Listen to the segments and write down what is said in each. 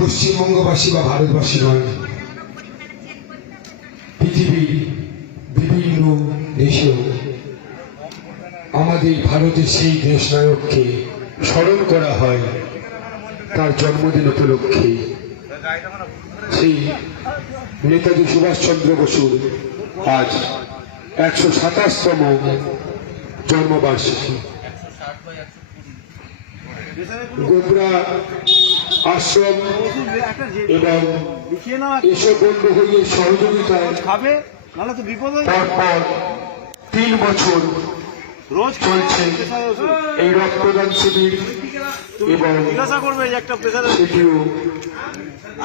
পশ্চিমবঙ্গবাসী বা ভারতবাসী নয়, পৃথিবীর বিভিন্ন দেশেও আমাদের ভারতের সেই দেশ নায়ককে স্মরণ করা হয়, তার জন্মদিন উপলক্ষে। সেই নেতাজি সুভাষচন্দ্র বসুর আজ একশো সাতাশতম জন্মবার্ষিকী। গোবরা আশ্রম এবং এসব বন্ধু হয়ে সহযোগিতায় খাবে নাহলে তো বিপদ পরপর তিন বছর রোজ চলছে এই রক্তদান শিবির এবং সেটিও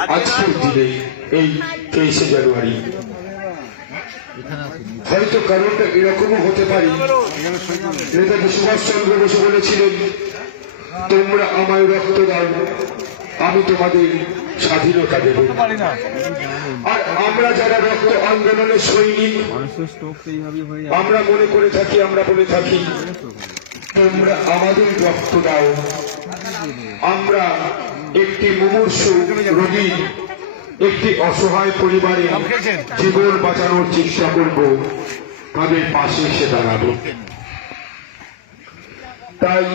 আজকের দিনে এই তেইশে জানুয়ারি। হয়তো কারণটা এরকমও হতে পারে। নেতাজি সুভাষচন্দ্র বসু বলেছিলেন তোমরা আমায় রক্ত দাও। আমি তোমাদের স্বাধীনতা দেব। আর আমরা যারা রক্ত আন্দোলনের সৈনিক আমরা মনে করে থাকি আমরা বলে থাকি তোমরা আমাদের রক্ত দাও। আমরা একটি মুমূর্ষু রোগী একটি অসহায় পরিবারে জীবন বাঁচানোর চেষ্টা করব। তাদের পাশে এসে দাঁড়াবো। তাই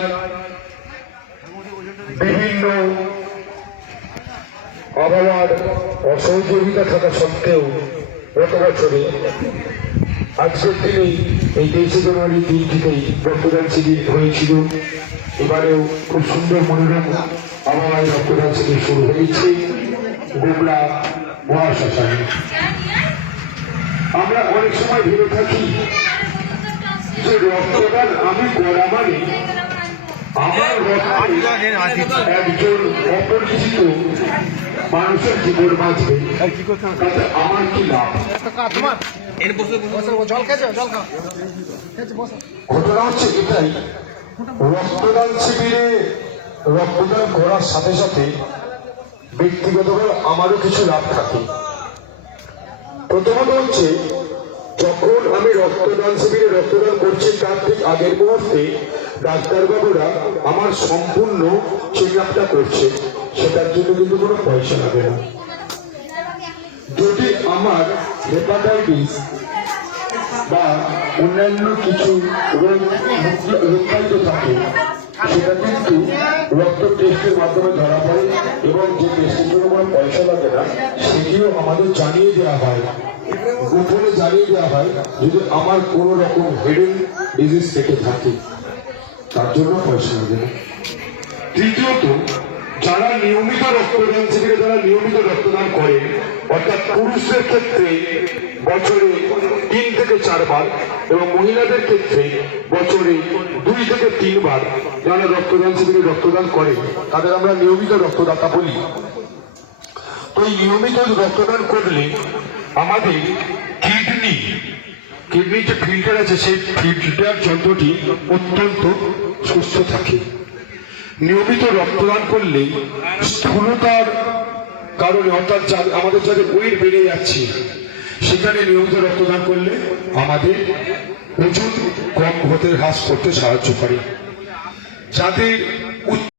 বিভিন্ন আবহাওয়ার অসহযোগিতা থাকা সত্ত্বেও গত বছরে আজকের দিনে এই তেইশে জানুয়ারি দিনটিতেই রক্তদান শিবির হয়েছিল। এবারেও খুব সুন্দর মনোরম আবহাওয়ায় রক্তদান শিবির শুরু হয়েছে গোমলা মহাশ্মশানে। আমরা অনেক সময় ভেবে থাকি যে রক্তদান আমি করা মানে আমার রক্তে একজন অপরিচিত মানুষের জীবন বাঁচবে। তাতে আমার কি লাভ? ঘটনা হচ্ছে এটাই। রক্তদান শিবিরে রক্তদান করার সাথে সাথে ব্যক্তিগতভাবে আমারও কিছু লাভ থাকে। প্রথমত হচ্ছে যখন আমি রক্তদান শিবিরে রক্তদান করছি তার ঠিক আগের মুহূর্তে ডাক্তারবাবুরা আমার সম্পূর্ণ চেক আপটা করছে। সেটার জন্য কিন্তু কোনো পয়সা লাগে না। যদি আমার হেপাটাইটিস বা অন্যান্য কিছু রোগ থাকে, সেটা কিন্তু রক্ত টেস্টের মাধ্যমে ধরা পড়ে এবং যে টেস্টের জন্য কোনো পয়সা লাগে না, সেটিও আমাদের জানিয়ে দেওয়া হয়। গোপনে জানিয়ে দেওয়া হয় যদি আমার কোনো রকম হেডেন ডিজিজ থেকে থাকে। তার জন্য পয়সা লাগে না। তৃতীয়ত যারা নিয়মিত রক্তদান শিবিরে যারা নিয়মিত রক্তদান করে, অর্থাৎ পুরুষদের ক্ষেত্রে বছরে তিন থেকে চারবার এবং মহিলাদের ক্ষেত্রে বছরে দুই থেকে তিনবার যারা রক্তদান শিবিরে রক্তদান করে, তাদের আমরা নিয়মিত রক্তদাতা বলি। তো নিয়মিত রক্তদান করলে আমাদের কিডনি কিডনির যে ফিল্টার আছে সেই ফিল্টার যন্ত্রটি অত্যন্ত সুস্থ থাকে। নিয়মিত রক্তদান করলে স্থূলতার কারণে অর্থাৎ আমাদের যাদের ওয়েট বেড়ে যাচ্ছে, সেখানে নিয়মিত রক্তদান করলে আমাদের ওজন কম হতে হ্রাস করতে সাহায্য করে। যাদের